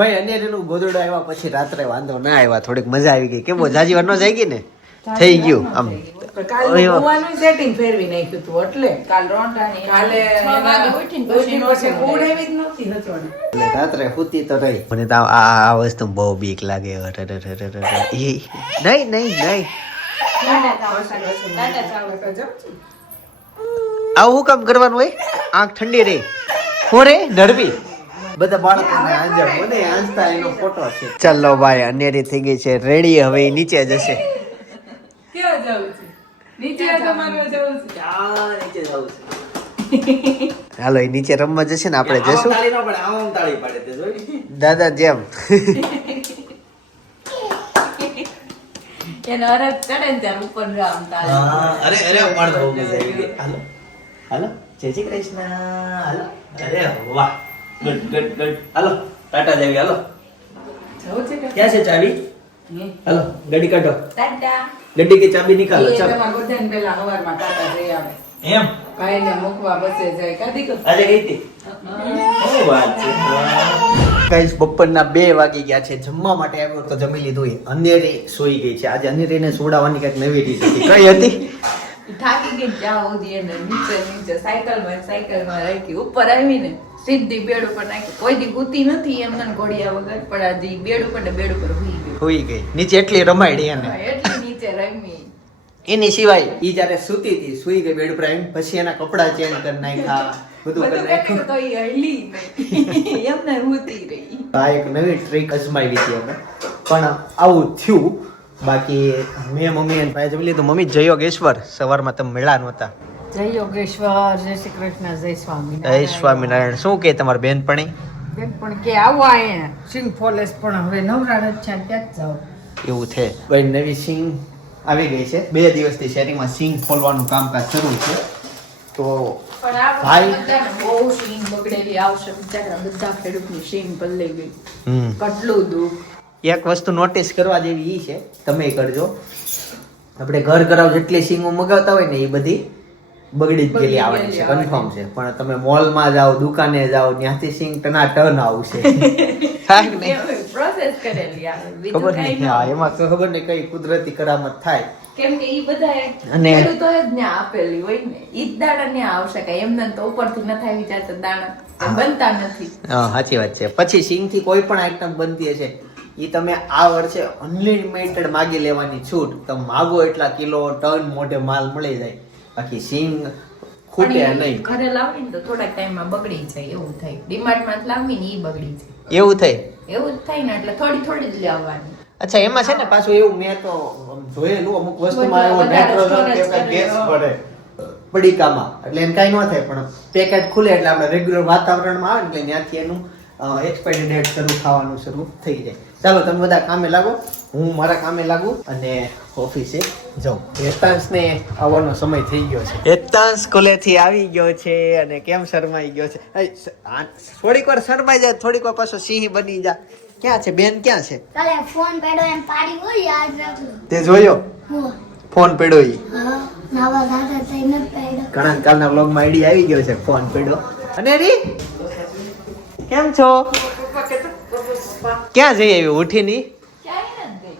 ભાઈ અનેરીનું ગોદડું આવ્યા પછી રાત્રે વાંધો ના આવ્યા, થોડીક મજા આવી ગઈ. કેમ જાજી વાર ન જાય ગઈ ને, થઈ ગયું આમ. કાલ ગોવાનું સેટિંગ ફેરવી નાખ્યું તું એટલે કાલ રોંટાની કાલે 6 વાગે ઉઠીને પછી મૂડ એવી જ નહોતી હચવાની. એટલે રાત્રે સૂતી તો રહી. મને તો આ વસ્તુ બહુ બીક લાગે. નહીં આવું શું કામ કરવાનું હોય? આંખ ઠંડી રહી હોરે ડરવી. બધા બાળકોને આંજા મને આંજતા એનો ફોટો છે. ચાલો ભાઈ અનેરી થઈ ગઈ છે રેડી. હવે નીચે જશે. ક્યાં જાવું છે? નીચે તમારે જવું છે. નીચે જવું છે. હાલો એ નીચે રમવા જશે ને આપણે જશું. દાદા જેમ એનો અરગ ચડે ને ત્યારે ઉપર રામ તાળે. અરે પણ બહુ મજા આવી ગઈ. હાલો હાલો જય શ્રી કૃષ્ણ. હાલો અરે વાહ ગુડ ગુડ ગુડ. હાલો ટાટા જાવી. હાલો જવું છે કે ક્યાં છે ચાવી? હાલો ગાડી કાઢો. ટાટા ગાડી की चाबी निकालो. એ તમાર બધાને પેલા હવારમાં ટાટા જઈ આવે એમ ભાઈને મૂકવા બસે જાય કાઢી કર. આજે ગઈ હતી. શું વાત છે. ગાઈસ બપોરના 2 વાગી ગયા છે. જમવા માટે આવ્યો તો જમી લીધું. અનેરી સૂઈ ગઈ છે. આજે અનેરીને સુડાવવાની કઈક નવી રીત હતી. કઈ હતી? થાકી ગઈ જ્યાં સુધી એને નીચે સાયકલમાં રાખી ઉપર આવીને સીધી બેડ ઉપર નાખી. કોઈ દી ગુતી નથી એમને ઘોડિયા વગર, પણ આજે બેડ ઉપર ને બેડ ઉપર હુઈ ગઈ. સૂઈ ગઈ નીચે. એટલી રમાડી એને. એટલી નીચે રમી. એની સિવાય ઈ જયારે સૂતી હતી સુઈ ગઈ બેડ ઉપર આવીને, પછી એના કપડા ચેન્જ કરી નાખ્યા, બધું કરી નાખ્યું. તો એ હલી નહીં એમને હુતી રહી. આ એક નવી ટ્રીક અજમાવી હતી અમે, પણ આવું થયું. બાકી મેં મમ્મી અને ભાઈ જમી લીધું. મમ્મી જય યોગેશ્વર. સવારમાં તમે મળ્યા નહોતા. જય યોગેશ્વર, જય શ્રી કૃષ્ણ, જય સ્વામી. જય સ્વામિનારાયણ. શું કે તમારી બેનપણી? પણ કે આવો આયા સિંગ ફોલેસ પણ હવે નવરા જ છે ત્યાં જ જાઓ. એવું છે ભાઈ. નવી સિંગ આવી ગઈ છે. 2 દિવસથી શેરીમાં સિંગ ફોલવાનું કામકાજ શરૂ છે. તો પણ આ ભાઈ બધાને બહુ સિંગ બગડેલી આવશે. બિચારા બધા ખેડૂતની સિંગ બદલાઈ ગઈ. હમ કેટલું દુઃખ. એક વસ્તુ નોટિસ કરવા જેવી ઈ છે, તમે કરજો. આપણે ઘર કરાવ જેટલી સિંગો મગાવતા હોય ને એ બધી બગડી જ ગયેલી આવે છે, કન્ફર્મ છે. પણ તમે મોલમાં જાઓ, દુકાને જાઓ, ત્યાંથી સિંગ ટના ટન આવશે. પ્રોસેસ કરેલી આવે બીજું ખબર કાંઈ નહીં. ન હા હોય. એમાં ખબર નહીં કઈ કુદરતી કરામત થાય. કેમ કે ઈ બધા અને- ખેડૂતોએ જ ન્યા આપેલી હોય ને. ઈ જ દાણા ન્યા આવશે કે એમને તો ઉપરથી ન થાય વિચારતા દાણા એ બનતા નથી. હા સાચી વાત છે. પછી સિંગ થી કોઈ પણ આઈટમ બનતી હશે એ તમે આ વર્ષે અનલિમિટેડ માગી લેવાની છૂટ. તમે માગો એટલા કિલો ટન મોઢે માલ મળી જાય. બાકી સિંગ ખૂટે પણ ઈ નહીં. ઘરે લાવીને તો થોડાક ટાઈમમાં બગડી જાય એવું થાય. ડિમાર્ટમાં લાવીને ઈ બગડી જાય એવું થાય. એવું જ થાય ને. એટલે થોડી થોડી જ લેવાની. અચ્છા એમાં છે ને પાછું એવું મેં તો જોયેલું અમુક વસ્તુમાં એવો વધારે નાઇટ્રોજન કે storage ગેસ કરેલો. પડે પડીકામાં, એટલે એને કઈ ન થાય. પણ પેકેટ ખુલે એટલે આપણે રેગ્યુલર વાતાવરણમાં આવે ને એટલે ત્યાંથી એનું એક્સપાયરી ડેટ શરૂ થવાનું શરૂ થઈ જાય. ચાલો તમે બધા કામે લાગો, હું મારા કામે લાગુ અને ઓફિસે જાઉં. હેતાંશને આવવાનો સમય થઈ ગયો છે. હેતાંશ સ્કૂલેથી આવી ગયો છે અને કેમ શરમાઈ ગયો છે. થોડીક વાર શરમાઈ જાય, થોડીક વાર પાછો સિંહ બની જા. ક્યાં છે બેન? ક્યાં છે? કાલે ફોન પડ્યો એમ પાડી હોય યાદ રાખજો. તે જોયો હું ફોન પડ્યો ઈ? હા નાવા દાદા થઈને પડ્યો. ઘણા કાલના વ્લોગમાં આઈડી આવી ગયો છે ફોન પડ્યો. અને રી કેમ છો? ક્યાં જઈ આવી ઉઠીની? ક્યાંય નથી ગઈ.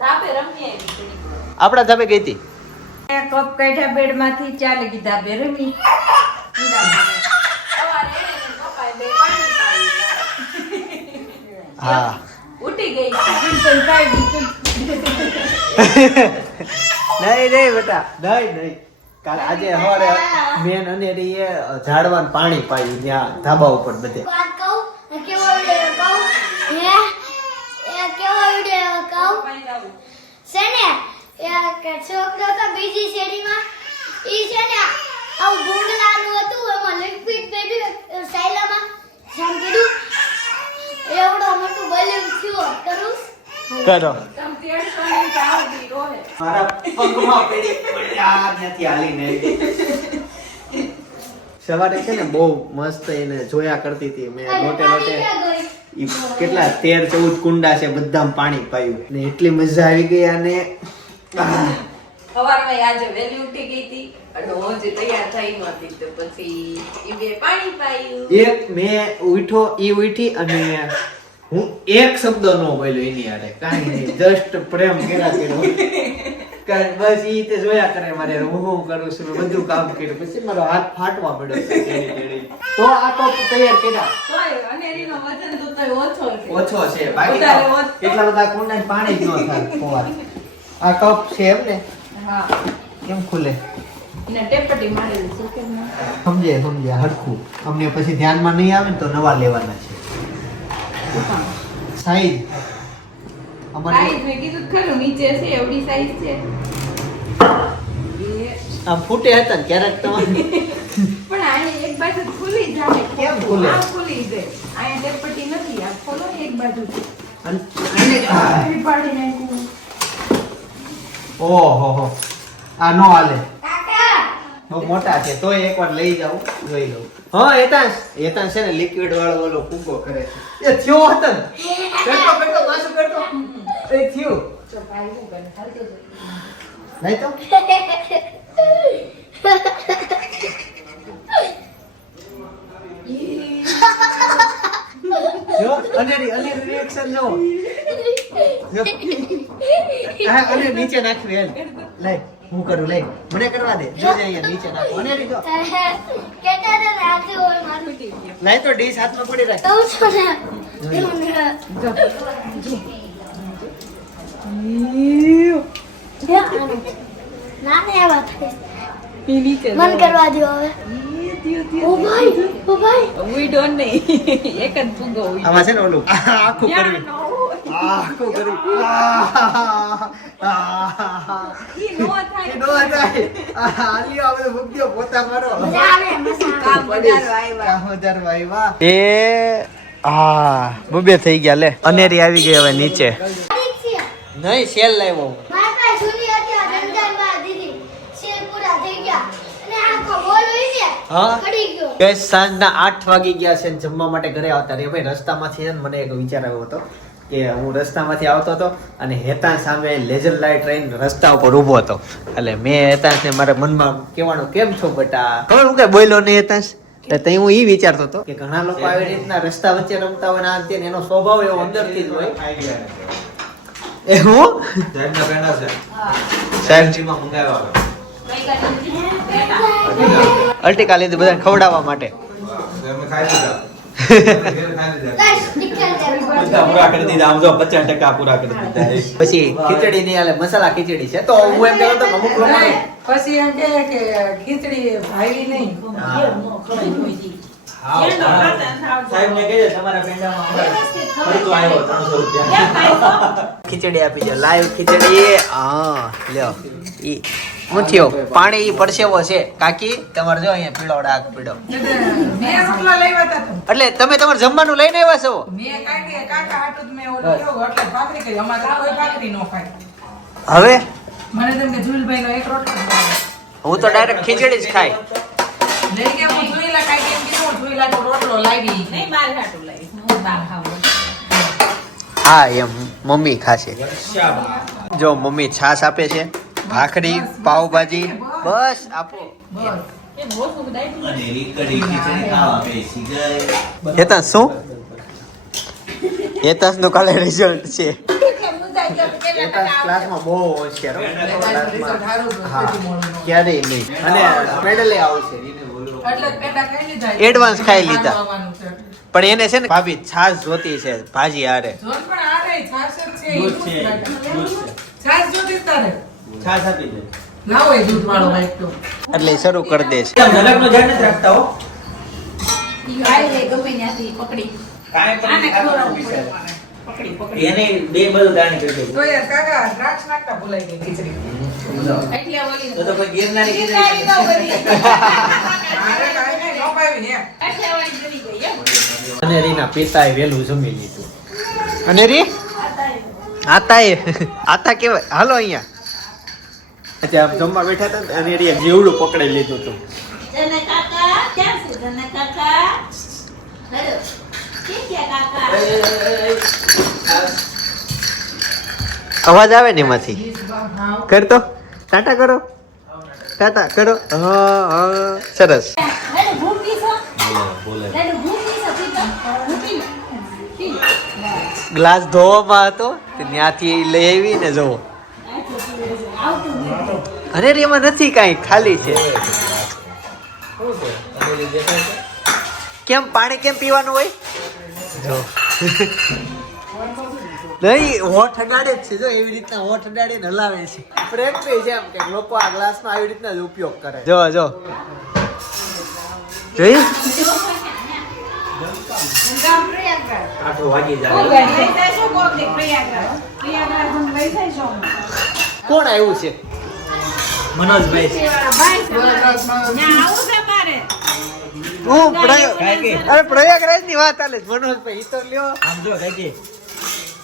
ધાબે રમી આવી થોડીક વાર. આપણા ધાબે ગઈ હતી. કપ કાઢ્યા બેડમાંથી ચાલે ગઈ ધાબે રમી. હા ઉઠી ગઈ. ટિફિન ખાઈ નહીં નહીં બેટા નહીં. કાલ આજે સવારે મેન અને રીએ ઝાડવાનું પાણી પાયું ત્યાં ધાબા ઉપર બધે. વાત કહું કેવો વિડિયો કહું એ કેવો વિડિયો કહું છે ને એ કે છોકરો તો બીજી શેરીમાં ઈ છે ને આવું ભૂંગળાનું હતું એમાં લિક્વિડ પેડ્યું સાયલામાં જેમ કીધું એવડો મોટું બલૂન થયો કરું કરો. તમ તેડસોની ચાવડી રોહે. મારા પગમાં પડી પડ્યા ત્યાંથી હાલીને આવી. સવારે છે ને બહુ મસ્ત એને જોયા કરતી હતી મેં. લોટે ઈ કેટલા 13-14 કુંડા છે, બધામાં પાણી પાયું ને એટલી મજા આવી ગઈ. અને સવારમાં આજે વહેલી ઉઠી ગઈ હતી અને હું જે તૈયાર થઈ નહોતી તો પછી ઈ બે પાણી પાયું. એક મેં ઉઠો ઈ ઉઠી અને હું એક શબ્દ નો બોલ્યો એની હારે, કાંઈ નહીં, જસ્ટ પ્રેમ કર્યા કર્યો. કારણ બસ ઈ તે જોયા કરે મારે હું કરું છું, બધું કામ કર્યું, પછી મારો હાથ ફાટવા પડ્યો છે તેડી તેડી. તો આ તો તૈયાર કર્યા તોય અનેરીનો વજન તો તોય ઓછો છે. ઓછો છે, બાકી વધારે તો ઓછો. એટલા બધા કુંડા પાણી જ ન થાય ફોવાર. આ કપ છે એમ ને, હા કેમ ખુલે ને ટેપટી મારેલી છે કે ના? સમજે હરખું. અમને પછી ધ્યાનમાં નહીં આવે ને તો નવા લેવાના છે. સાઈઝ અમારી સાઈઝ મેં કીધું તો ખરું, નીચે છે એવડી સાઈઝ છે. આ ફૂટે હતા ને ક્યારેક તમારે પણ આને એક બાજુ ખુલી જાય. કેમ ખુલે? આ ખુલી જાય. અહીંયા ટેપટી નથી, આ ખોલો ને એક બાજુ. અને આને પાડી નાખ્યું. ઓહો આ નો હાલે, કાકા બહુ મોટા છે, તોય એકવાર લઈ જાઉં જોઈ લઉં. હા એતાંશ છે ને લિક્વિડ વાળો ઓલો ફૂગો કરે છે. એ થયો હતો ને, બેઠો પાછું બેઠો, એ થયું તો ભાઈ શું કરે? ચાલતો જાય. નહીં તો જો અનેરી રિએક્શન જો હા, અને નીચે નાખવી એમ. લઈ હું કરું, લઈ મને કરવા દે. જોજે અહીંયા નીચે નાખો. અનેરી જો કેતા હતા ને આજે હોય મારું લઈ તો ડીશ હાથમાં પડી રાખ. કહું છું ને એવું ને. ના ને આવા થાય. ઈ નીચે મન કરવા દો હવે. ઓ ભાઈ We don't know. એક જ ફૂગો હોય. આમાં છે ને ઓલું આખું કરવી, નો. આખું કરવી. ઈ નો થાય. નો થાય. આલિયો આ બધું મુક્તિઓ પોતા મારો. મજા આવે મજા કામ વધારો આવ્યા. કામદાર ભાઈ વાહ. એ બબે થઈ ગયા લે. અનેરી આવી ગઈ હવે નીચે. નહીં સેલ લાવ્યો હું. મારા પાસે જૂની હતી આ રમજાનમાં દીદી સેલ પૂરા થઈ ગયા અને આખો બોલ હોય છે હા? પડી ગયો. ગઈસ સાંજના 8 વાગી ગયા છે ને જમવા માટે ઘરે આવતા રહે. ભાઈ રસ્તામાંથી છે ને મને એક વિચાર આવ્યો હતો કે હું રસ્તામાંથી આવતો હતો અને હેતાંશ સામે લેઝર લાઇટ ટ્રેન રસ્તા ઉપર ઊભો હતો. એટલે મેં હેતાંશને મારા મનમાં કહેવાનું કેમ છો બેટા, ખબર હું કઈ બોલ્યો નહીં હેતાંશ. એટલે તઈ હું ઈ વિચારતો હતો કે ઘણા લોકો આવી રીતના રસ્તા વચ્ચે રમતા હોય ને આ તે ને એનો સ્વભાવ એવો અંદરથી જ હોય. એ હું સાહેબના પેંડા છે. સાહેબ જીમાં મંગાવ્યા અલ્ટિકા લીધી બધાને ખવડાવવા માટે. અમે ખાઈ લીધા. ઘરે ખાઈ લીધા. બસ ટીકલ બધા પૂરા કરી દીધા. આમ જો 50% પૂરા કરી દીધા. પછી ખીચડી ની આલે મસાલા ખીચડી છે તો હું એમ કહેતો હતો કે અમુક લોકોને પછી એમ કહે કે ખીચડી ભાવી નહીં. સાહેબને કહેજે તમારા પેંડામાં ખર્ચો આવ્યો 300 રૂપિયા. ખીચડી આપી દો, લાઈવ ખીચડી. હા લ્યો ઈ હું થયો પાણી ઈ પરસેવો છે કાકી તમારે જો અહીંયા પીળો ડાઘ પીળો. મેં રોટલા લાવ્યા હતા તો. એટલે તમે તમારે જમવાનું લઈને આવ્યા છો? મેં કાકા હાટું જ મેં ઓલું કેવું એટલે ભાખરી કરી. અમારે કોઈ ભાખરી ન ખાય. હવે મને તેમ કે જુલભાઈનો એક રોટલો જ ભાવે. હું તો ડાયરેક્ટ ખીચડી જ ખાઈ. નહીં કે હું જુઈલા કાંઈ કેમ કીધું, જુઈલા તો રોટલો લાવી. નહીં, બાર હાટું લાવીશ. હું બાર ખાવું. હા એમ મમ્મી ખાશે. જો મમ્મી છાશ આપે છે, ભાખરી, પાવભાજી બસ આપો. બસ. એમ ઓછું બધાય. અને રીકડી ખીચડી ખાવા બેસી ગઈ. હેતાંશ શું? હેતાંશ નું કાલે રિઝલ્ટ છે. હેતાંશ ક્લાસમાં બહુ હોશિયાર હો. રિઝલ્ટ સારું જ હા પછી મોડું ન. ક્યારેય નહીં અને મેડલે આવશે. એટલે જ પેંડા ખાઈ લીધા. Advance ખાઈ લીધા. આવવાનું છે. પણ એને છે ને ભાભી છાશ જોતી છે ભાજી હારે. જોન પણ આ રહી, છાશ જ છે. દૂધ છે, દૂધ છે. છાશ જોતી જ તારે. છાશ આપી દે. લાવો એ દૂધ વાળો ભાઈ તો. એટલે ઈ શરૂ કરી દે છે. કેમ ઝલકનો ધ્યાન નથી રાખતા હો? ઈ આવી જાય ગમે ત્યાંથી પકડી. કાંઈ પણ આને ખાતા ખવડાવવું નથી પડે બિચારા. મારે. પકડી પકડી. એને બે બધું દાણી કરી દે. તો યાર કાકા દ્રાક્ષ નાખતા ભૂલાઈ ગઈ ખીચડી. એટલે ઓલી તો કોઈ ગિરનારી ગિરનારી ન બની. મારે કાંઈ નહીં, કપાવી ને એમ. એટલે ઓલી બની ગઈ એમ. અને રીના પિતાએ વેલું જમી લીધું. અને રી આતા કેવાય. હાલો અહીંયા અત્યારે આમ જમવા બેઠા હતા ને અને રીએ જીવડું પકડી લીધું હતું. જને કાકા ક્યાં છે જને કાકા? હેલો. કે કાકા? અવાજ આવે ને એમાંથી. કરતો ટાટા કરો, ટાટા કરો. હા સરસ. હેલો ભૂખ પીસો બોલે હેલો ભૂખ પીસો પીતો ભૂખ પી. ગ્લાસ ધોવામાં હતો ત્યાંથી લઈ આવી ને જોવો. અરે રે એમાં નથી કાંઈ, ખાલી છે. કેમ પાણી કેમ પીવાનું હોય? જો નહીં, હોઠ અડાડે જ છે. જો એવી રીતના હોઠ અડાડીને હલાવે છે. પ્રેક્ટિસ છે એમ કે લોકો આ ગ્લાસમાં આવી રીતના જ ઉપયોગ કરે. જો જો જોઈ કોણ આવ્યું છે? મનોજભાઈ. હું પ્રયાગરાજ ની વાત ચાલે છે. મનોજભાઈ ઈ તો લ્યો. આમ જો કાકી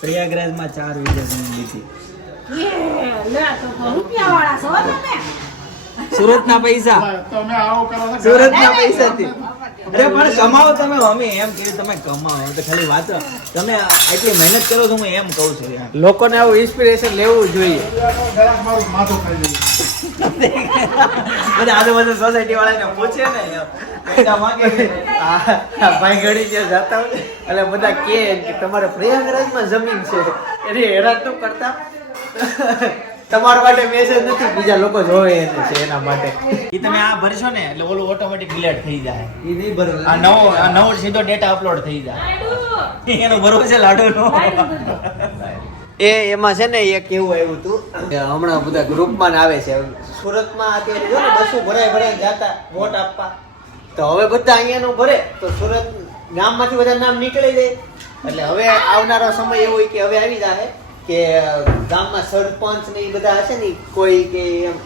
પ્રયાગરાજમાં 4 વીઘા જમીન લીધી. સુરતના પૈસા. સુરતના પૈસાથી. અરે પણ કમાવો તમે. અમે એમ કહ્યું તમે કમાવો તો ખાલી વાંચો. તમે એટલી મહેનત કરો છો, હું એમ કહું છું યાર. લોકોને આવું ઇન્સ્પિરેશન લેવું જોઈએ. બધા આજુબાજુ સોસાયટી વાળાને પૂછે ને એમ. પૈસા માંગે ને. આ ભાઈ ઘડી ત્યાં જતા હોય એટલે બધા કે તમારે પ્રયાગરાજમાં જમીન છે એને હેરાન ન કરતા. તમારા માટે મેસેજ નથી, બીજા લોકો જોવે એને છે એના માટે. ઈ તમે આ ભરશો ને એટલે ઓલું ઓટોમેટિક ડિલીટ થઈ જાય. ઈ નહીં ભરવું. આ નવો સીધો ડેટા અપલોડ થઈ જાય. એનો ભરોસે છે લાડુનો. એમાં છે ને એક એવું આવ્યું હતું કે હમણાં બધા ગ્રુપમાં આવે છે સુરતમાં અત્યારે જો ને બસો ભરાય જાતા વોટ આપવા. તો હવે બધા અહીંયાનું ભરે તો સુરત ગામમાંથી બધા નામ નીકળી જાય. એટલે હવે આવનારો સમય એવો હોય કે હવે આવી જાય કે ગામમાં સરપંચ ને એ બધા હશે ને કોઈ કે એમ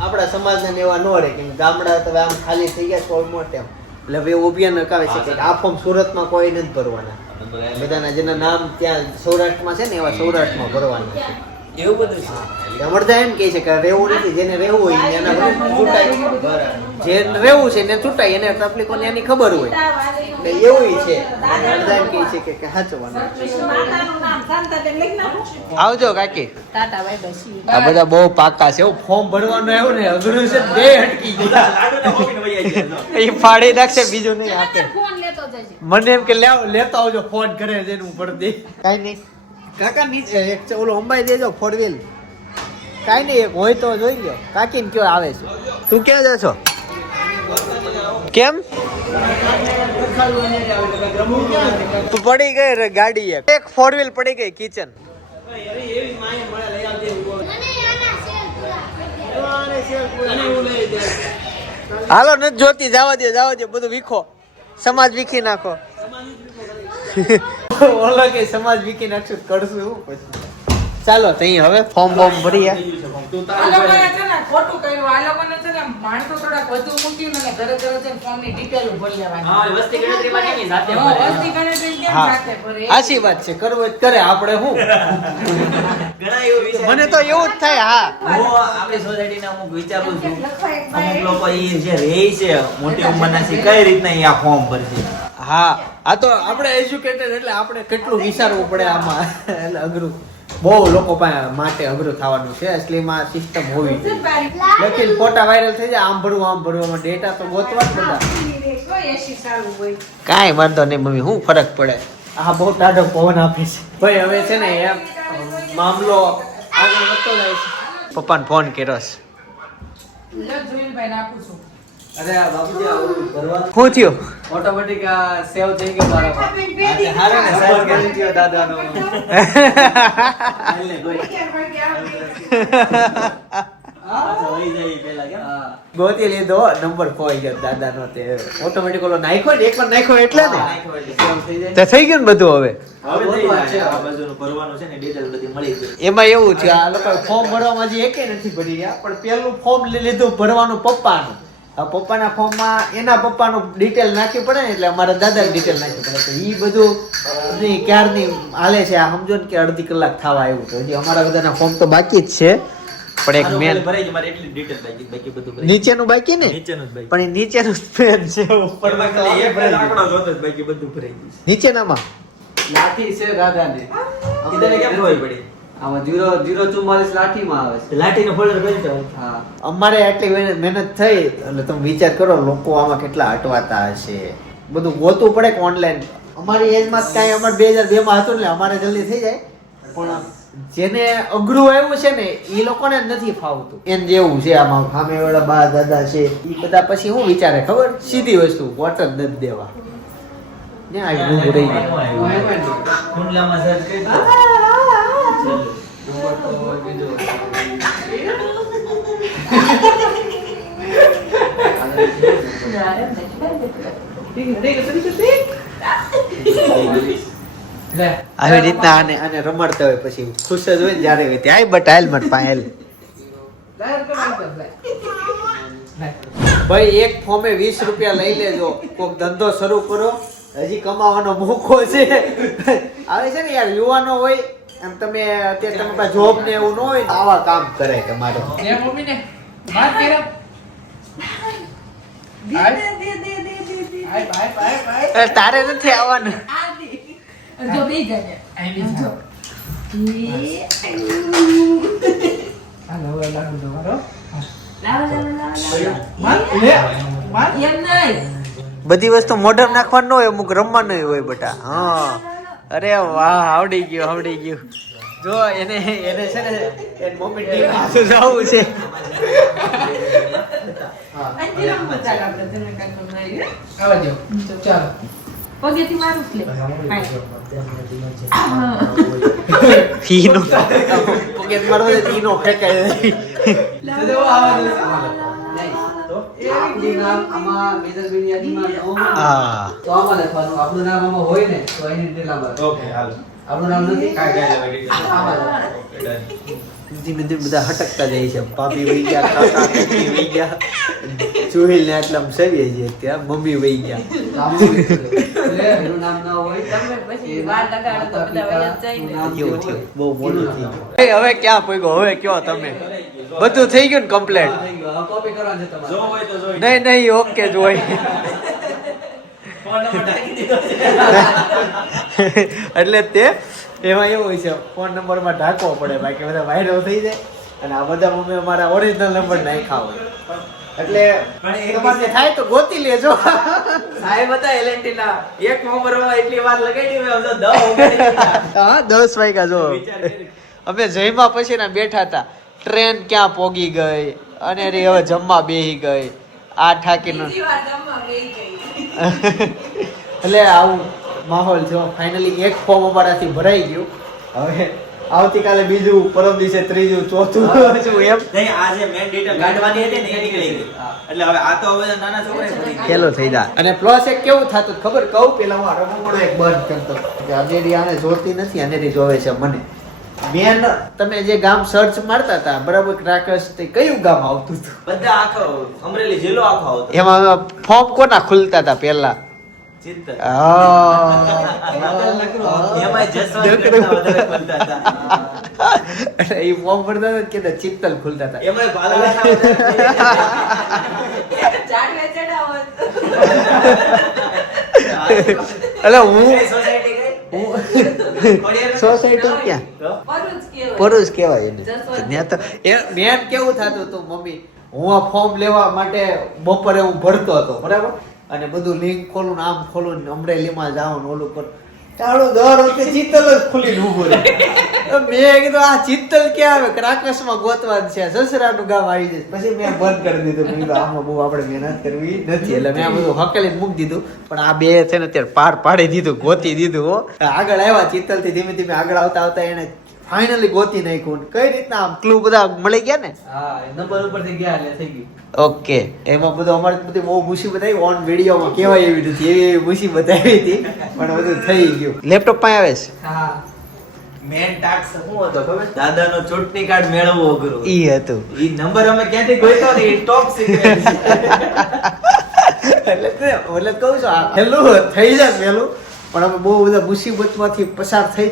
આપણા સમાજને લેવા ન રહે કે ગામડા તો આમ ખાલી થઈ ગયા છે ઓલમોસ્ટ એમ. એટલે હવે એવું અભિયાન રખાવે છે કે આ ફોર્મ સુરતમાં કોઈ નથી ભરવાના. બધાના જેના નામ ત્યાં સૌરાષ્ટ્રમાં છે ને એવા સૌરાષ્ટ્રમાં ભરવાના છે. એવું બધું છે. અમરદા એમ કહે છે કે રહેવું નથી, જેને રહેવું હોય એના છૂટાય. જેને રહેવું છે એને છૂટાય, એને તકલીફો એની ખબર હોય. એટલે એવું છે. અમરદા એમ કહે છે કે સાચવાનું. આવજો કાકી. આ બધા બહુ પાકા છે. એવું ફોર્મ ભરવાનું આવ્યું ને અઘરું છે, બે હટકી ગયા. એ ફાડી નાખશે, બીજું નહીં આપે. મને એમ કે લેતો આવજો ફોન કરે છે હું ભરી દઈ. કાઈ નહીં કાકા, નીચે એક ઓલો અંબાઈ દેજો 4 વ્હીલ. કાઈ નહીં, એક હોય તો જોઈ લો. કાકીને કયો આવે છે. તું ક્યાં જા છો? કેમ તું પડી ગઈ રે ગાડી? એક 4 વ્હીલ પડી ગઈ કિચન. મને આના શેર પૂરા. હાલો નથી જોતી, જવા દે બધું વીખો. સમાજ વીખી નાખો. ઓલો કે સમાજ વીખી નાખશું કરશું એવું પછી. ચાલો તઈ હવે ફોર્મ ભરીએ. આ લોકોને છે ને ખોટું કર્યું. આ લોકોને છે ને માણસો થોડાક વધુ મૂક્યું ને ઘરે છે ને ફોર્મની ડિટેલ ભરી લેવાની. હા, વસ્તી ગણતરીમાં કેની સાથે હા, ભરે. વસ્તી ગણતરી કેમ હા સાથે ભરે? સાચી વાત છે. કરવું હોય તો કરે, આપણે શું. ઘણા એવું વિચારે. મને તો એવું જ થાય. હા, હું આપણી સોસાયટીના અમુક વિચારું છું. અમુક લોકો ઈ જે રહે છે મોટી ઉંમરના છે, કઈ રીતના ઈ આ ફોર્મ ભરશે. હા, આ તો આપણે એજ્યુકેટેડ એટલે આપણે કેટલું વિચારવું પડે આમાં. એટલે અઘરું બહુ લોકો માટે અઘરું થવાનું છે. અસલીમાં સિસ્ટમ હોવી જોઈએ. લેકિન ફોટા વાયરલ થઈ જાય, આમ ભરવામાં ડેટા તો ગોતવા જ બધા. કોઈ એસી સારું હોય. કાંઈ વાંધો નહીં મમ્મી, શું ફરક પડે. આ બહુ ટાઢો પવન આપે છે ભાઈ. હવે છે ને એમ મામલો આગળ વધતો જાય છે. પપ્પાને ફોન કર્યો છે. લો જોઈલભાઈ નાખું છું. અરે આ બાપુજી આ ઓલું ભરવાનું શું થયું? ઓટોમેટિક સેવ થઈ ગયો મારામાં. હારે ને સાઈઝ કરી દીધો દાદાનો. હાલને કોઈ. પાછો વહી જાય પેલા કેમ? ગોતી લીધો, નંબર ખોઈ ગયો દાદાનો. તે ઓટોમેટિક ઓલો નાખ્યો ને, એકવાર નાખ્યો એટલે ને નાખ્યો એટલે સેવ થઈ જાય. તે થઈ ગયું ને બધું. હવે હવે થઈ જાય. આ બાજુનું ભરવાનું છે ને ડિટેલ બધી મળી ગઈ. એમાં એવું છે આ લોકો ફોર્મ ભરવામાં હજી એકે નથી ભરી રહ્યા. પણ પેલું ફોર્મ લીધું ભરવાનું પપ્પાનું. આ પપ્પાના ફોર્મમાં એના પપ્પાનું ડિટેલ નાખવી પડે ને, એટલે અમારા દાદાની ડિટેલ નાખવી પડે. તો ઈ બધું ક્યારની હાલે છે. આ સમજો ને કે અડધી કલાક થવા આવ્યું. તો હજી અમારા બધાના ફોર્મ તો બાકી જ છે. પણ એક મેન ભરાઈ ગઈ. મારે એટલી ડિટેલ બાકી બધું ભરાઈ ગયું. નીચેનું બાકી ને, નીચેનું જ બાકી. પણ એ નીચેનું જ મેન છે. ઉપરમાં ખાલી એક આંકડો જોતો જ બાકી બધું ભરાઈ ગયું. નીચેનામાં લાઠી છે દાદાને. કીધાને કેમ ખબર પડી? આમાં 044 લાઠીમાં આવે છે. લાઠીનો ફોલ્ડર કરી દો. હા. અમારે આટલી મહેનત થઈ એટલે તમે વિચાર કરો લોકો આમાં કેટલા અટવાતા હશે. બધું ગોતવું પડે કે ઓનલાઈન. અમારી એજમાં કાંઈ અમારે 2002 માં હતું એટલે અમારે જલ્દી થઈ જાય, પણ જેને અઘરું આવ્યું છે ને એ લોકોને નથી ફાવતું. એમ જેવું છે આમાં સામે વાળા બા દાદા છે એ બધા પછી શું વિચારે ખબર, સીધી વસ્તુ વોટ જ નથી દેવા. ને આ ઊભું રહી જાય. કુંડલામાં સર્ચ કરી દો. નંબર તો બીજો આવી રીતના આને રમાડતા હોય પછી ખુશ જ હોય ને જ્યારે હોય ત્યાં બટ હાલ મત પાયલ ભાઈ એક ફોર્મે 20 રૂપિયા લઈ લેજો, કોક ધંધો શરૂ કરો, હજી કમાવાનો મોકો છે. આવે છે ને યાર યુવાનો હોય અને તમે અત્યારે તમે પાસે જોબ ને એવું ન હોય આવા કામ કરે તમારે. તારે નથી આવવાનું. જો બે જાય જો બધી વસ્તુ મોઢમ નાખવાનું હોય, અમુક રમવાનું હોય બેટા. હા અરે વાહ, આવડી ગયું. જો એને છે ને એની મમ્મી ટીમ માં જવું છે. પગેથી મારું ફીનો પોકેટ મારવો છે ઈનો ફેંકાય. આપણું નામ આમાં મેજર બિરયાનીમાં ન હોય હા તો આમાં લખવાનું. આપણું નામ આમાં હોય ને તો એની ડિટેલ આમાં. ઓકે હાલ આપણું નામ નથી ધીમે ધીમે બધા હટકતા જાય છે. ભાભી વહી ગયા, કાકા કાકી વહી ગયા, સુહેલ ને આટલા સેવીએ છે, ત્યાં મમ્મી વહી ગયા. એનું નામ ના હોય તમે પછી વાર લગાડો તો બધા વયા જ જાય ને. એવું થયું, બહુ મોડું થયું. હવે ક્યાં પહોંચ્યો, હવે કયો તમે? બધું થઈ ગયું ને કમ્પ્લેટ? કોપી કરવાનું છે તમારે. જો હોય તો જોઈ. નહીં ઓકે જ હોય. ફોન નંબર નાખી દીધો છે. એટલે તે એમાં એવું હોય છે ફોન નંબરમાં ઢાંકવો પડે, બાકી બધા વાયરલ થઈ જાય. અને આ બધા મમ્મી અમારા ઓરિજિનલ નંબર નાખ્યા હોય એટલે તમારે થાય તો ગોતી લેજો. સાહેબ હતા LNT ના એક નંબરમાં એટલી વાર લગાડી મેં હવે 10 ઓગળી હા 10 વાગ્યા જો અમે જઈમાં પછી ના બેઠા હતા, ટ્રેન ક્યાં પોગી ગઈ અને હવે જમવા બેહી ગઈ આ ઠાકીને. બીજી વાર જમવા બેસી ગઈ. એટલે આવું માહોલ છે. ફાઇનલી એક ફોર્મ અમારાથી ભરાઈ ગયું. હવે આવતીકાલે બીજું, પરમ દિવસે ત્રીજું, ચોથું શું એમ નહીં. આ જે મેન ડિટેલ કાઢવાની હતી ને એ નીકળી ગઈ. એટલે હવે આ તો હવે નાના છોકરા ભરી ગયા. ખેલો થઈ જાય. અને પ્લસ એક કેવું થતું ખબર કહું, પેલા હું રમકડો એક બંધ કરતો કે અનેરી આને જોતી નથી, અનેરી જોવે છે મને. મેન તમે જે ગામ સર્ચ મારતા હતા બરાબર, ક્રાકર્સ તે કયું ગામ આવતું હતું? બધા આખો અમરેલી જિલ્લો આખો આવતો. એમાં ફોર્મ કોના ખુલતા હતા પેલા? ચિત્તર. એમાં એમાંય જસવંત કરતા વધારે ખુલતા હતા. એ ફોર્મ ભરતા હતા કે ચિત્તલ ખુલતા હતા. એમાંય ભાલાવાના વધારે. ચાટવે ચડાવત. એટલે હું કઈ સોસાયટી ગઈ? ખોડિયાર સોસાયટી ક્યાં તો? પરુજ કહેવાય. પરુજ કહેવાય એને. જસવંત. ત્યાં તો મેન કેવું થતું હતું મમ્મી, હું આ ફોર્મ લેવા માટે બપોરે હું ભરતો હતો બરાબર, અને બધું લિંક ખોલું આમ ખોલું ને અમરેલીમાં જાઉં ને ઓલું કરું, તાળું દર વખતે ચિત્તલ જ ખુલીને ઊભું રહે. મેં કીધું આ ચિત્તલ ક્યાં આવે, ક્રાકસમાં ગોતવાનું છે, સસરાનું ગામ આવી જશે. પછી મેં બંધ કરી દીધું. મેં કીધું આમાં બહુ આપણે મહેનત કરવી નથી, એટલે મેં બધું હકેલીને મૂકી દીધું. પણ આ બે છે ને અત્યારે પાર પાડી દીધું, ગોતી દીધું. હો આગળ આવ્યા ચિત્તલ થી ધીમે ધીમે આગળ આવતા આવતા એને ફાઇનલી ગોતી નાખ્યું. કઈ રીતના આમ ક્લુ બધા મળી ગયા ને? હા નંબર ઉપરથી ગયા એટલે થઈ ગયું. ઓકે, એમાં બધું અમારે બધી બહુ મુસીબત આવી. ઓન વિડીયોમાં કહેવાય એવી નથી, એવી મુસીબત આવી હતી, પણ બધું થઈ ગયું. લેપટોપ માં આવે છે હા મેન ટાસ્ક શું હતો ખબર? દાદાનો ચૂંટણી કાર્ડ મેળવવો અઘરો. ઈ હતું. ઈ નંબર અમે ક્યાંથી ગોઈતો ને ઈ ટોપ સિક્રેટ છે. એટલે કહું છું આ પહેલું થઈ જાય પહેલું, પણ અમે બહુ બધા મુસીબતમાંથી પસાર થઈ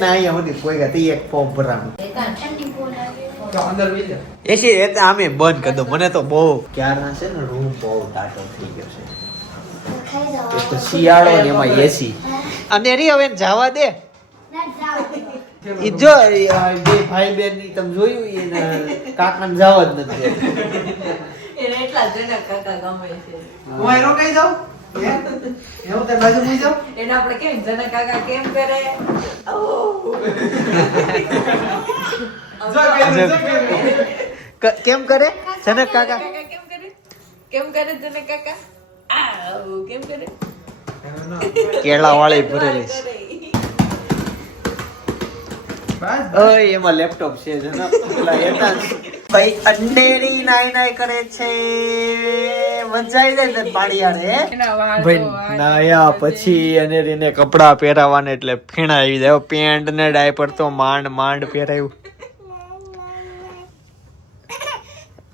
ને અહીંયા સુધી કોઈ ગયા. એક ફોર્મ ભરવાનું ઠંડી બોલ તો અંદર બીજા એસી આમે બંધ કરી દો. મને તો બહુ ક્યારના છે ને રૂમ બહુ ટાટો થઈ ગયો છે. ખાઈ જાઓ. એક તો શિયાળો ને એમાં એસી. અને રી હવે જવા દે. ના જાઓ. ઈ જો બે ભાઈ બેન ની તમે જોયું એને કાકાને જવા જ નથી દેતા. એને એટલા જનક કાકા ગમે છે. હું અહીં રોકાઈ જાઉં? એવું તે બાજુ મૂઈ જાઓ. એને આપણે કેમ જનક કાકા કેમ કરે કેમ કરે જનક કાકા? કેમ કરે જનક કાકા કેમ કરે કેળા વાળી ભરેલી છે. ઓય એમાં લેપટોપ છે જનક. પેલા એતા ભાઈ અંડેરી નાઈ નાઈ કરે છે. મજા આવી જાય ને પાણીયારે. એના વાળ ભાઈ નાયા પછી અને એને કપડા પહેરાવાને એટલે ફીણા આવી જાય. પેન્ટ ને ડાયપર તો માંડ માંડ પહેરાયું.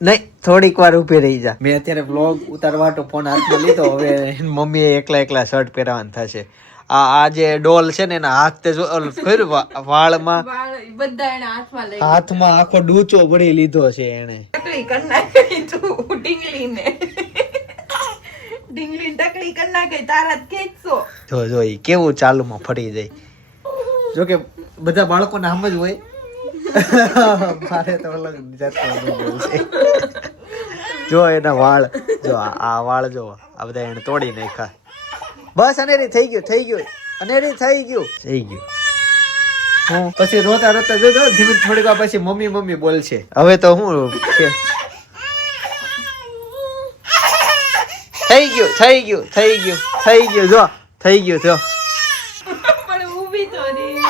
નહીં થોડીક વાર ઉભી રહી જા. મેં અત્યારે વ્લોગ ઉતારવા તો ફોન હાથમાં લીધો. હવે મમ્મીએ એકલા એકલા શર્ટ પહેરવાનું થશે. આ જે ડોલ છે ને એના હાથ તે કર્યું વાળમાં વાળ બધા એના હાથમાં લઈ હાથમાં આખો ડૂચો ભરી લીધો છે એને. ટકલી કરી નાખી તું ઢીંગલીને ઢીંગલી ટકલી કરી નાખી તારા જ ખેંચશો જો જો ઈ કેવું ચાલુમાં ફરી જાય. જો કે બધા બાળકોને આમ જ હોય. મારે તો અલગ જાતનો અનુભવ છે. જો એના વાળ જો આ વાળ જો આ બધા એને તોડી નાખ્યા. બસ અનેરી થઈ ગયું અનેરી થઈ ગયું. હું પછી રોતા રોતા જો ધીમે થોડીક વાર પછી મમ્મી મમ્મી બોલશે. હવે તો હું થઈ ગયું જો થઈ ગયું જો. પણ ઊભી તો રહી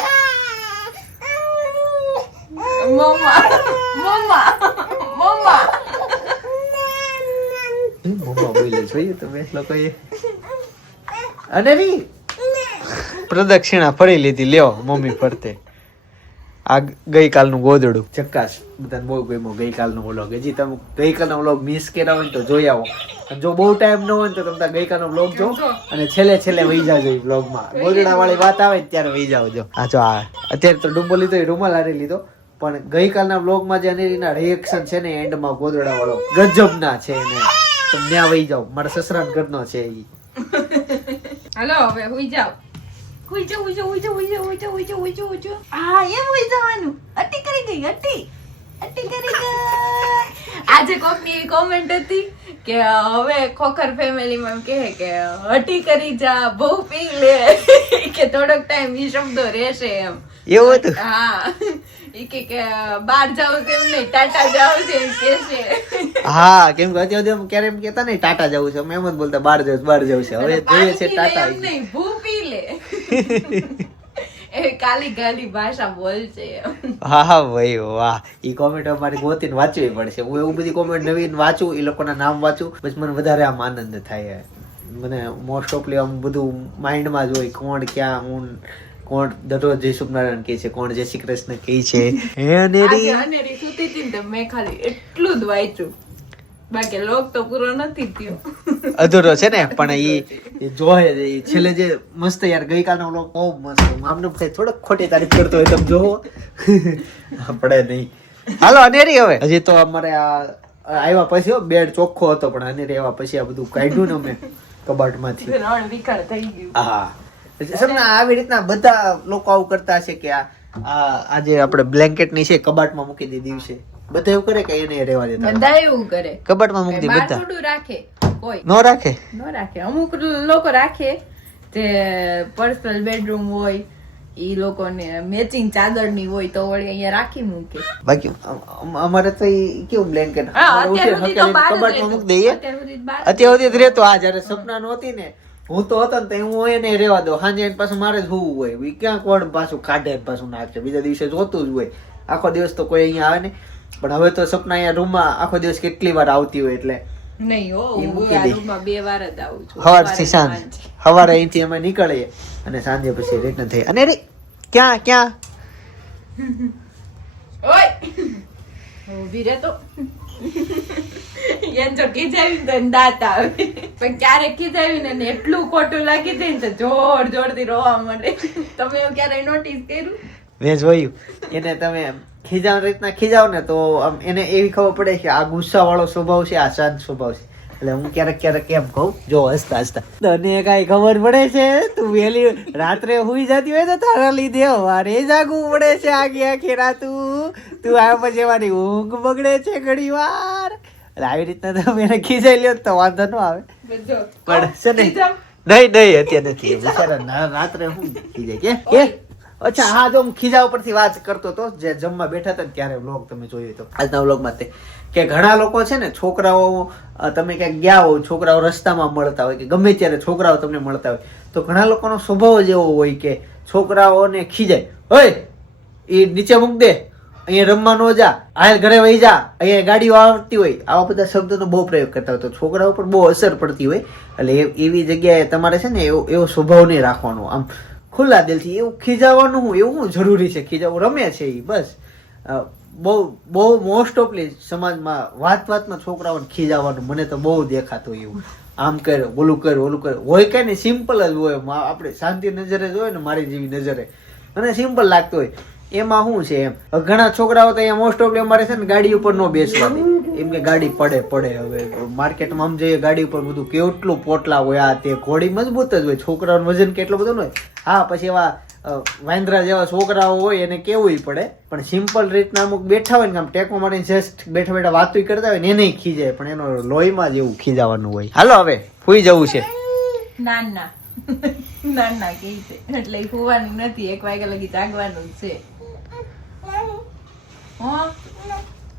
મમ્મા મમ્મા બોલે જોયું તમે લોકોએ. અનેરી પ્રદક્ષિણા ફરી લીધી. લ્યો મમ્મી ફરતે. આ ગઈકાલનું ગોદડું ચક્કાસ બધાને બહુ ગમ્યો ગઈકાલનો વ્લોગ. હજી તમે ગઈકાલનો વ્લોગ મિસ કર્યા હોય ને તો જોઈ આવો. અને જો બહુ ટાઈમ ન હોય ને તો તમે ગઈકાલનો વ્લોગ જો અને છેલ્લે વહી જાજો એ વ્લોગમાં. ગોદડા વાળી વાત આવે ને ત્યારે વહી જાવજો. આ જો આ અત્યારે તો ડુંબો લીધો એ રૂમાલ હારી લીધો. પણ ગઈકાલના વ્લોગમાં જે અનેરીના રિએક્શન છે ને એન્ડમાં ગોદડા વાળો ગજબના છે એને. તમે ત્યાં વહી જાઓ. મારા સસરાના ઘરનો છે એ. હાલો હવે હુઈ જાવ હુઈ જાવ હા એમ હુઈ જવાનું. અટી કરી ગઈ અટી કરી ગઈ. આજે કોકની એવી કોમેન્ટ હતી કે હવે ખોખર ફેમિલીમાં એમ કહે કે અટી કરી જા બહુ પી લે કે થોડોક ટાઈમ ઈ શબ્દો રહેશે એમ. એવું હતું? હા ઈ કે બહાર જાવ તેમ નહીં ટાટા જાવ છે એમ કે છે. હા કેમ કે અત્યારે ક્યારે એમ કેતા નહીં ટાટા જવું છે. અમે એમ જ બોલતા બહાર જવું છે. હવે જોઈએ છે ટાટા. એમ નહીં ભૂ પી લે એ કાલી ગાલી ભાષા બોલશે એમ. હા ભાઈ વાહ. ઈ કોમેન્ટ અમારે ગોતીને વાંચવી પડશે. હું એવું બધી કોમેન્ટ નવીન વાંચું, ઈ લોકોના નામ વાંચું, પછી મને વધારે આમ આનંદ થાય. મને મોસ્ટ ઓફલી આમ બધું માઇન્ડમાં જ હોય. કોણ ક્યાં હું કોણ દરરોજ જય શુભનારાયણ કહે છે, કોણ જય શ્રી કૃષ્ણ કહે છે. હે અનેરી આજે અનેરી સૂતી હતી ને તો મેં ખાલી એટલું જ વાંચ્યું. બાકી લોક તો પૂરો નથી થયો. અધૂરો છે ને. પણ ઈ જોહે ઈ છેલ્લે જે મસ્ત યાર ગઈકાલનો વ્લોગ બહુ મસ્ત. આમને કઈ થોડોક ખોટી તારીફ કરતો હોય તમે જોવો. આપણે નહીં. હાલો અનેરી હવે હજી તો અમારે આ આવ્યા પછી બેડ ચોખ્ખો હતો પણ અનેરી આવ્યા પછી આ બધું કાઢ્યું ને અમે કબાટમાંથી. રણ વિખર થઈ ગયું. હા સમના આવી રીતના બધા લોકો આવું કરતા છે કે આ જે આપણે બ્લેન્કેટ ની છે કબાટમાં મૂકી દે દિવસે. બધા એવું કરે કે એને રહેવા દેતા? બધા એવું કરે. કબાટમાં મૂકી દે બહાર બધા. થોડું રાખે કોઈ નો રાખે. અમુક લોકો રાખે જે પર્સનલ બેડરૂમ હોય ઈ લોકોને મેચિંગ ચાદરની હોય તો વળી અહીંયા રાખી મૂકે. બાકી અમારે તો ઈ કેવું બ્લેન્કેટ અત્યાર સુધી તો બહાર જ કબાટમાં મૂકી દઈએ. અત્યાર સુધી બહાર જ અત્યાર સુધી રહેતો. આ જયારે સપના નહોતી ને હું તો હતો ને તો હું એને રહેવા દઉં. સાંજે એને પાછું મારે જ હોવું હોય. ઈ ક્યાં કોણ પાછું કાઢે પાછું નાખે. બીજા દિવસે જોતું જ હોય. આખો દિવસ તો કોઈ અહીંયા આવે ને. પણ હવે તો સપના અહીંયા રૂમમાં આખો દિવસ કેટલી વાર આવતી હોય એટલે નહીં હો એ હું મૂકી આ દે. રૂમમાં 2 વાર જ આવું છું. સવારથી સાંજ. સવારે અહીંથી અમે નીકળીએ અને સાંજે પછી રિટર્ન થઈ. અને રે ક્યાં ઓય ઊભી રહે તો એમ જો ખીજાવી તો એને દાંત આવે પણ ક્યારેક ખીજાવીને એને એટલું ખોટું લાગી જાય ને તો જોરથી રોવા માંડે. તમે એવું ક્યારેય નોટિસ કર્યું? મેં જોયું એને તમે ખીજાવ રીતના ખીજાવ ને તો આમ એને એવી ખબર પડે કે આ ગુસ્સા વાળો સ્વભાવ છે, આ શાંત સ્વભાવ છે. એટલે હું ક્યારેક એમ કહું જો હસતા તને કઈ ખબર પડે છે? તું વહેલી રાત્રે હુઈ જતી હોય તો તારા લીધે વારે જાગવું પડે છે આખી રાતું. તું આ પછી મારી ઊંઘ બગડે છે ઘણી વાર. એટલે આવી રીતના તમે એને ખીજાઈ લ્યો તો વાંધો ન આવે બધો. પણ છે ને ખીજામ. નહીં અત્યારે નથી બિચારા રાત્રે હું ખીજાય કે અચ્છા હા જો હું ખીજા ઉપરથી વાત કરતો હતો જે જમવા બેઠા હતા ને ત્યારે વ્લોગ તમે જોયો તો આજના વ્લોગમાં તે કે ઘણા લોકો છે ને છોકરાઓ તમે ક્યાંક ગયા હો છોકરાઓ રસ્તામાં મળતા હોય કે ગમે ત્યારે છોકરાઓ તમને મળતા હોય તો ઘણા લોકોનો સ્વભાવ જ એવો હોય કે છોકરાઓને ખીજાય હોય એ નીચે મૂક દે અહીંયા રમવા ન જા હાલ ઘરે વહી જા અહીંયા ગાડીઓ આવતી હોય આવા બધા શબ્દોનો બહુ પ્રયોગ કરતા હોય તો છોકરાઓ પર બહુ અસર પડતી હોય એટલે એવી જગ્યાએ તમારે છે ને એવો સ્વભાવ નહીં રાખવાનો આમ ખુલ્લા દિલથી એવું ખીજાવાનું હું એવું હું જરૂરી છે ખીજાવું રમે છે એ બસ બહુ મોસ્ટ ઓફલી સમાજમાં વાતમાં છોકરાઓને ખીજાવાનું મને તો બહુ દેખાતું એવું આમ કર્યો બોલું કર્યો ઓલું કર્યો હોય કઈ ને સિમ્પલ જ હોય આપણે શાંતિ નજરે જોઈએ ને મારી જેવી નજરે મને સિમ્પલ લાગતું હોય એમાં શું છે એમ ઘણા છોકરાઓ તો અહીંયા મોસ્ટ ઓફલી અમારે છે ને ગાડી ઉપર ન બેસવા દે એમ કે ગાડી પડે હવે માર્કેટમાં આમ જઈએ ગાડી ઉપર બધું કેટલું પોટલા હોય આ તે ઘોડી મજબૂત જ હોય છોકરાઓનું વજન કેટલું બધું ન હોય હા પછી એવા વાંદરા જેવા છોકરાઓ હોય એને કેવું પડે પણ સિમ્પલ રીતના અમુક બેઠા હોય ને આમ ટેકો મારીને જસ્ટ બેઠા વાતું કરતા હોય ને એને ખીજાય પણ એનો લોહીમાં જ એવું ખીજાવાનું હોય હાલો હવે સુઈ જવું છે નાના કે છે એટલે હોવાનું નથી 1 વાગ્યા લગી જાગવાનું છે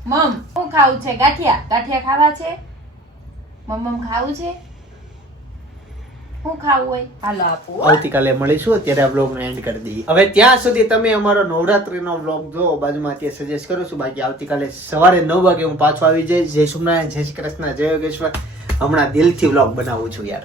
મમ હું ખાવું છે ગાંઠિયા ખાવા છે મમ ખાવું છે હું ખાવું હોય હાલો આપો આવતીકાલે મળીશું અત્યારે આ બ્લોગ એન્ડ કરી દઈએ હવે ત્યાં સુધી તમે અમારો નવરાત્રીનો બ્લોગ જો બાજુમાં ત્યાં સજેસ્ટ કરું છું બાકી આવતીકાલે સવારે 9 વાગે હું પાછો આવી જઈશ જય સોમનારાયણ જય શ્રી કૃષ્ણ જય યોગેશ્વર હમણાં દિલથી બ્લોગ બનાવું છું યાર